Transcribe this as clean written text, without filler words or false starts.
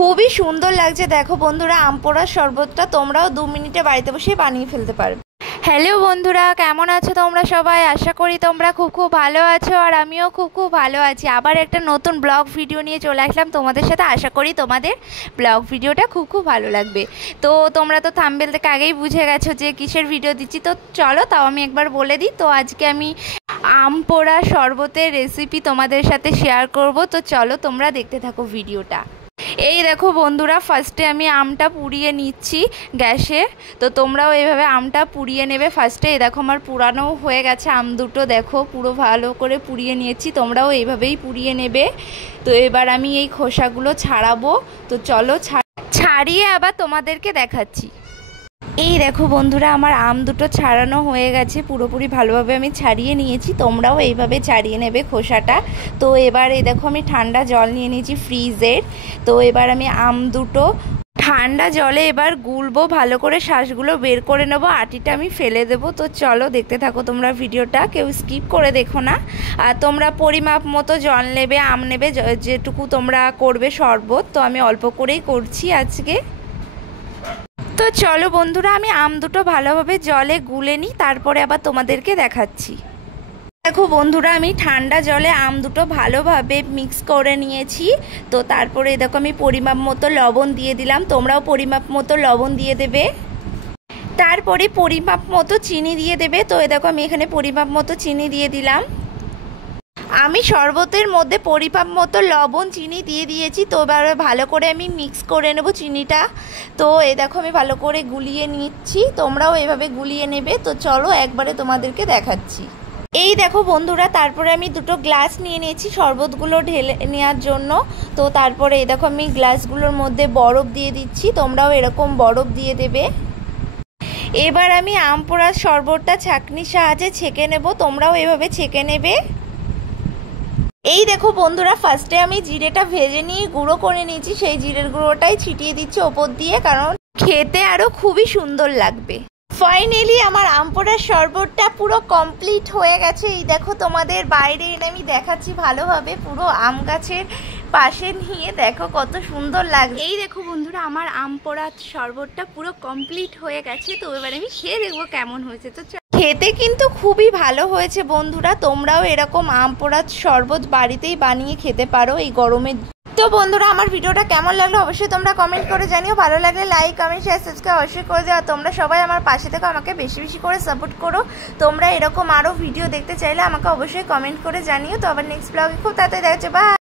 খুবই সুন্দর লাগছে। দেখো বন্ধুরা, আম পোড়ার শরবতটা তোমরাও 2 মিনিটে বাড়িতে বসে বানিয়ে ফেলতে পারবে। হ্যালো বন্ধুরা, কেমন আছো তোমরা সবাই? আশা করি তোমরা খুব ভালো আছো, আর আমিও খুব ভালো আছি। আবার একটা নতুন ব্লগ ভিডিও নিয়ে চলে আসলাম তোমাদের সাথে। আশা করি তোমাদের ব্লগ ভিডিওটা খুব ভালো লাগবে। তো তোমরা তো থাম্বনেল থেকে আগেই বুঝে গেছো যে কিসের ভিডিও দিচ্ছি। তো চলো তাও আমি একবার বলে দিই। তো আজকে আমি আম পোড়া শরবতের রেসিপি তোমাদের সাথে শেয়ার করব। তো চলো তোমরা দেখতে থাকো ভিডিওটা। এই দেখো বন্ধুরা, ফার্স্টে আমি আমটা পুড়িয়ে নিচ্ছি গ্যাসে। তো তোমরাও এইভাবে আমটা পুড়িয়ে নেবে ফার্স্টে। এই দেখো আমার পুরানো হয়ে গেছে আম দুটো, দেখো পুরো ভালো করে পুড়িয়ে নিয়েছি। তোমরাও এইভাবেই পুড়িয়ে নেবে। তো এবার আমি এই খোসাগুলো ছাড়াবো। তো চলো ছাড়িয়ে আবার তোমাদেরকে দেখাচ্ছি। এই দেখো বন্ধুরা, আমার আম দুটো ছাড়ানো হয়ে গেছে, পুরোপুরি ভালোভাবে আমি ছাড়িয়ে নিয়েছি। তোমরাও এইভাবে ছাড়িয়ে নেবে খোসাটা। তো এবার এই দেখো আমি ঠান্ডা জল নিয়ে নিয়েছি ফ্রিজের। তো এবার আমি আম দুটো ঠান্ডা জলে এবার গুলবো, ভালো করে শ্বাসগুলো বের করে নেবো, আটিটা আমি ফেলে দেবো। তো চলো দেখতে থাকো তোমরা ভিডিওটা, কেউ স্কিপ করে দেখো না। আর তোমরা পরিমাপ মতো জল নেবে, আম নেবে, যেটুকু তোমরা করবে শরবত। তো আমি অল্প করেই করছি আজকে। তো চলো বন্ধুরা, আমি আম দুটো ভালোভাবে জলে গুলে নিই, তারপরে আবার তোমাদেরকে দেখাচ্ছি। দেখো বন্ধুরা, আমি ঠান্ডা জলে আম দুটো ভালোভাবে মিক্স করে নিয়েছি। তো তারপরে দেখো আমি পরিমাপ মতো লবণ দিয়ে দিলাম। তোমরাও পরিমাপ মতো লবণ দিয়ে দেবে। তারপরে পরিমাপ মতো চিনি দিয়ে দেবে। তো দেখো আমি এখানে পরিমাপ মতো চিনি দিয়ে দিলাম। আমি শরবতের মধ্যে পরিমাপ মতো লবণ চিনি দিয়ে দিয়েছি। তো এবার ভালো করে আমি মিক্স করে নেব চিনিটা। তো এই দেখো আমি ভালো করে গুলিয়ে নিচ্ছি, তোমরাও এভাবে গুলিয়ে নেবে। তো চলো একবারে তোমাদেরকে দেখাচ্ছি। এই দেখো বন্ধুরা, তারপরে আমি দুটো গ্লাস নিয়ে নিয়েছি শরবতগুলো ঢেলে নেওয়ার জন্য। তো তারপরে এই দেখো আমি গ্লাসগুলোর মধ্যে বরফ দিয়ে দিচ্ছি, তোমরাও এরকম বরফ দিয়ে দেবে। এবার আমি আম পোড়ার শরবতটা ছাঁকনির সাহায্যে ছেঁকে নেব, তোমরাও এভাবে ছেঁকে নেবে। এই দেখো বন্ধুরা, ফার্স্টে আমি জিরেটা ভেজে নিয়ে গুঁড়ো করে নিয়েছি, সেই জিরের গুঁড়োটাই ছিটিয়ে দিচ্ছি ওপর দিয়ে, কারণ খেতে আরও খুবই সুন্দর লাগবে। ফাইনালি আমার আম পোড়ার শরবতটা পুরো কমপ্লিট হয়ে গেছে। এই দেখো তোমাদের বাইরে এনে আমি দেখাচ্ছি ভালোভাবে, পুরো আম গাছের পাশে নিয়ে দেখো কত সুন্দর লাগছে। এই দেখো বন্ধুরা, আমার আম পোড়ার শরবতটা পুরো কমপ্লিট হয়ে গেছে। তো এবার আমি খেয়ে দেখবো কেমন হয়েছে। তো খেতে কিন্তু খুবই ভালো হয়েছে বন্ধুরা। তোমরাও এরকম আম পোড়ার শরবত বাড়িতেই বানিয়ে খেতে পারো এই গরমে। তো বন্ধুরা, আমার ভিডিওটা কেমন লাগলো অবশ্যই তোমরা কমেন্ট করে জানিও। ভালো লাগলে লাইক, কমেন্ট, শেয়ার, সাবস্ক্রাইব অবশ্যই করে দাও। তোমরা সবাই আমার পাশে থেকে আমাকে বেশি করে সাপোর্ট করো। তোমরা এরকম আরও ভিডিও দেখতে চাইলে আমাকে অবশ্যই কমেন্ট করে জানিও। তো আবার নেক্সট ব্লগে খুব তাড়াতাড়ি দেখা যাচ্ছে। বাই।